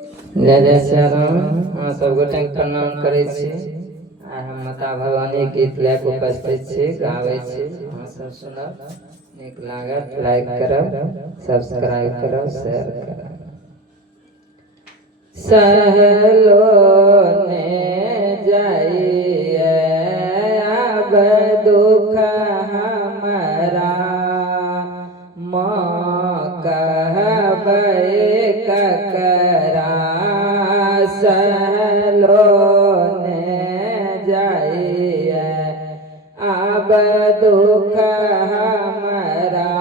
जय जय श्री राम। सब गोटे प्रणाम करे छी। आ हम माता भवानी गीत लेके उपस्थित छी, गावे छी। अहाँ सब सुनब, नीक लागत, लाइक करब, सब्सक्राइब करब, शेयर करब। सहलो ने जाइए अब दुख हमारा, माँ कहबै ककरा। सहलो ने जाइए अब दुख हमारा,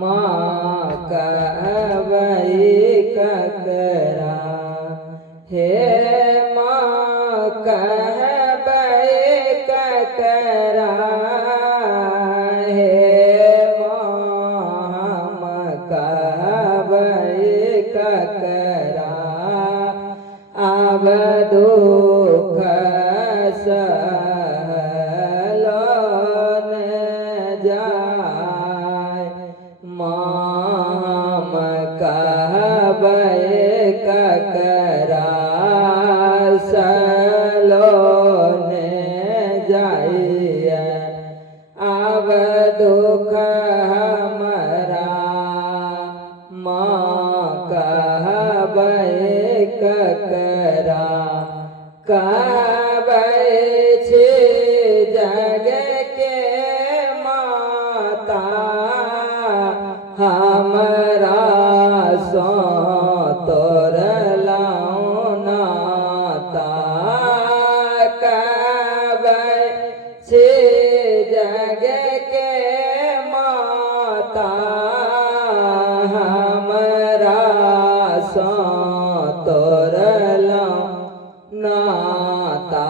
माँ कहबै ककरा। हे माँ कहबै ककरा, हे माँ हम कहबै ककरा। अब दुख सहलो ने जाय, माँ हम कहबै ककरा। सहलो ने जाइए अब दुख हमारा, माँ कहबै ककरा। कहबै छी जग के माता, हमरा सो तोड़लौ नाता। कहबै छी जग के माता, हमरा सो तोड़लौ नाता।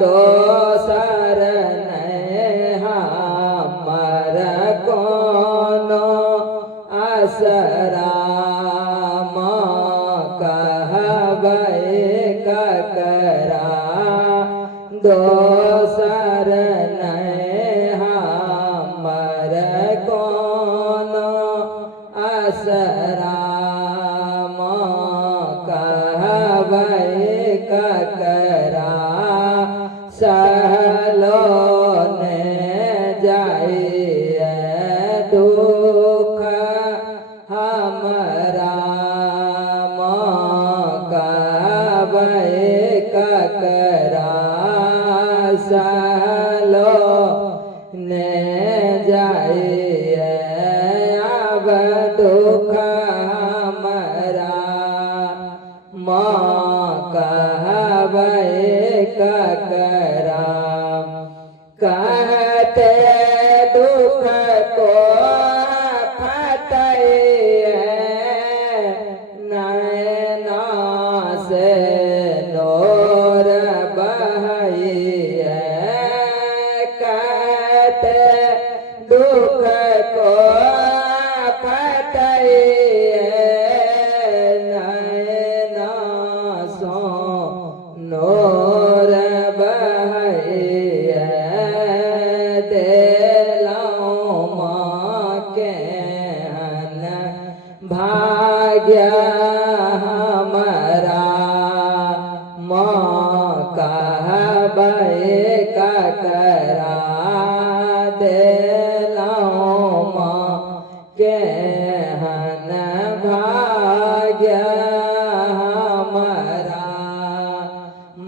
दोसर नहीं हमर कोनो असरा, माँ कहबै ककरा। दोसर नहीं हमर कोनो असरा, माँ कहबै ककरा। सहलो ने जाइए दुख हमरा, माँ कहबै ककरा। सहलो ने जाइए अब दुख हमरा, माँ कहबै ककरा। कहते दुख को फटैए नैना से नोर बहैए। कहते दुख को फटैए नैना सो नोर बहैए। देलौ माँ केहन भाग्य हमरा, माँ कहबै ककरा। देलौ माँ केहन भाग्य हमरा,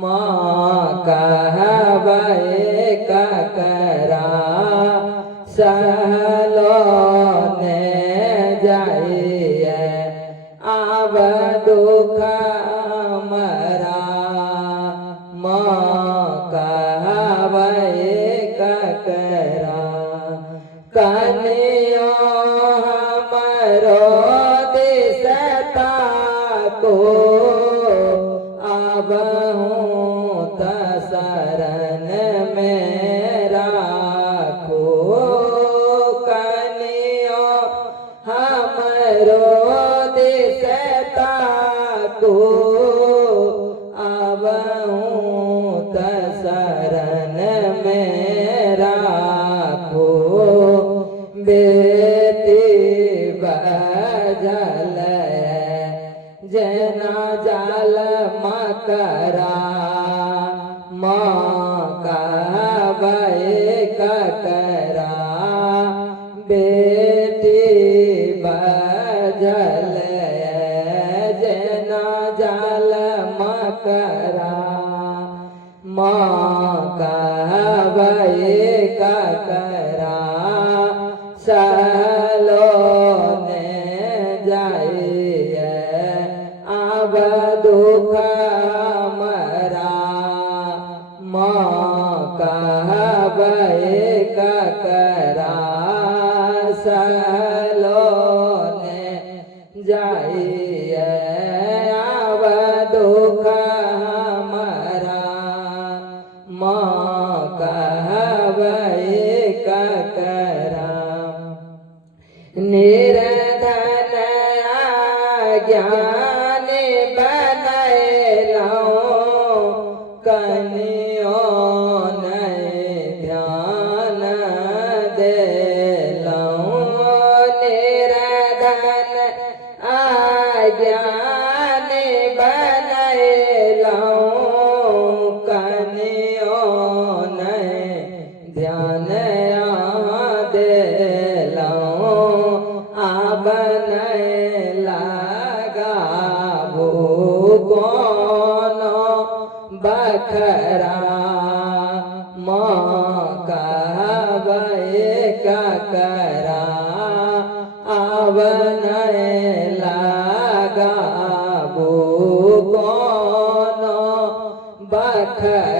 माँ कहबै ककरा। सहलो ने जाइए अब दुख हमरा, माँ कहबै ककरा। कनियो हमरो दिसता को आबहूँ त शरण में राखो। कनियो हमरो दिसता को आबहूँ त शरण में राखो। बेटी बजल जना जाल मकरा कहबे ककरा बेटी बजल जना जाल मकरा कहबे ककरा सलो ने जाइए अब दुख मरा कहबे ककरा सलो ने जाइए अब दुख मरा कहबे ककरा निर्धन ज्ञान बनैलौं कनियो नहीं ध्यान देलौं निर्धन ज्ञान बनैलौं कनियो नहीं ध्यान आब नहीं लगाबू कोनो बखरा कहबे ककरा आब नहीं लगाबू कोनो बखरा